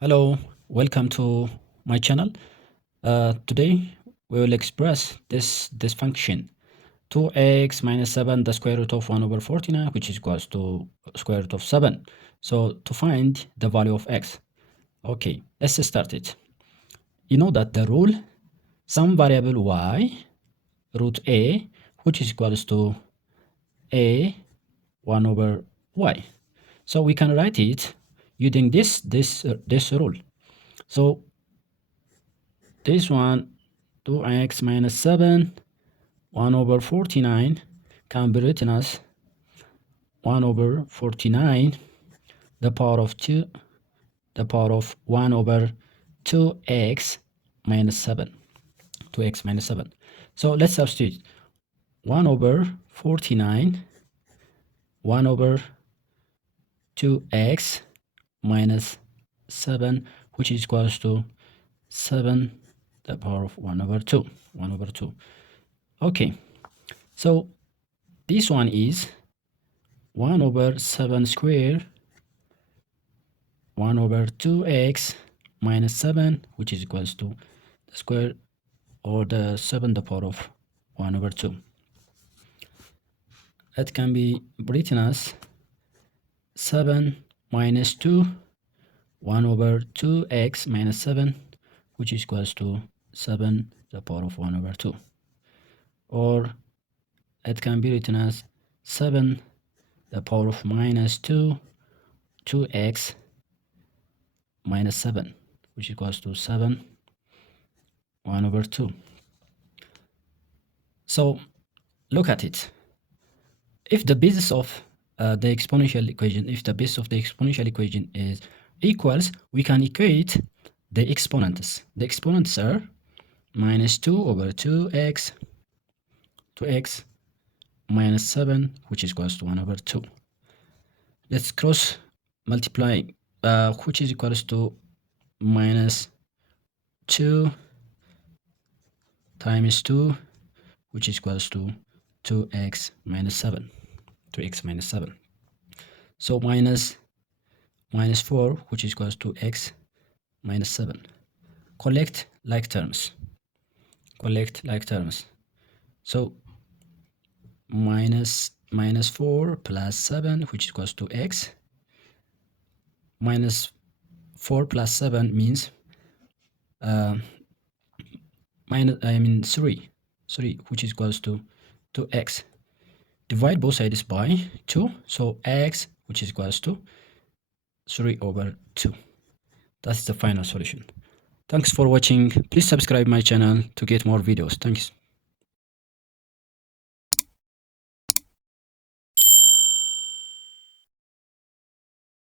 Hello, welcome to my channel. Today we will express this function 2x minus 7 the square root of 1 over 49 which is equals to square root of 7. So to find the value of x. Okay, let's start it. You know that the rule some variable y root a which is equals to a 1 over y. So we can write it using this rule. So this one 2x minus 7 1 over 49 can be written as 1 over 49 the power of 2 the power of 1 over 2x minus 7 2x minus 7. So let's substitute 1 over 49 1 over 2x minus 7 which is equals to 7 the power of 1 over 2 1 over 2. Okay, so this one is 1 over 7 square 1 over 2x minus 7 which is equals to the square or the 7 the power of 1 over 2. That can be written as 7 minus 2 1 over 2x minus 7 which is equals to 7 the power of 1 over 2, or it can be written as 7 the power of minus 2x minus 7 which equals to 7 1 over 2. So look at it. If the basis of the exponential equation, if the base of the exponential equation is equals, we can equate the exponents. The exponents are minus 2 over 2x minus 7 which is equals to 1 over 2. Let's cross multiply which is equals to minus 2 times 2 which is equals to 2x minus 7 2x minus 7. So minus 4 which is equals to x minus 7. Collect like terms. So minus 4 plus 7 which is equals to x. Minus 4 plus 7 means 3 which is equals to 2x. Divide both sides by 2, so x which is equals to 3 over 2. That's the final solution. Thanks for watching. Please subscribe my channel to get more videos. Thanks.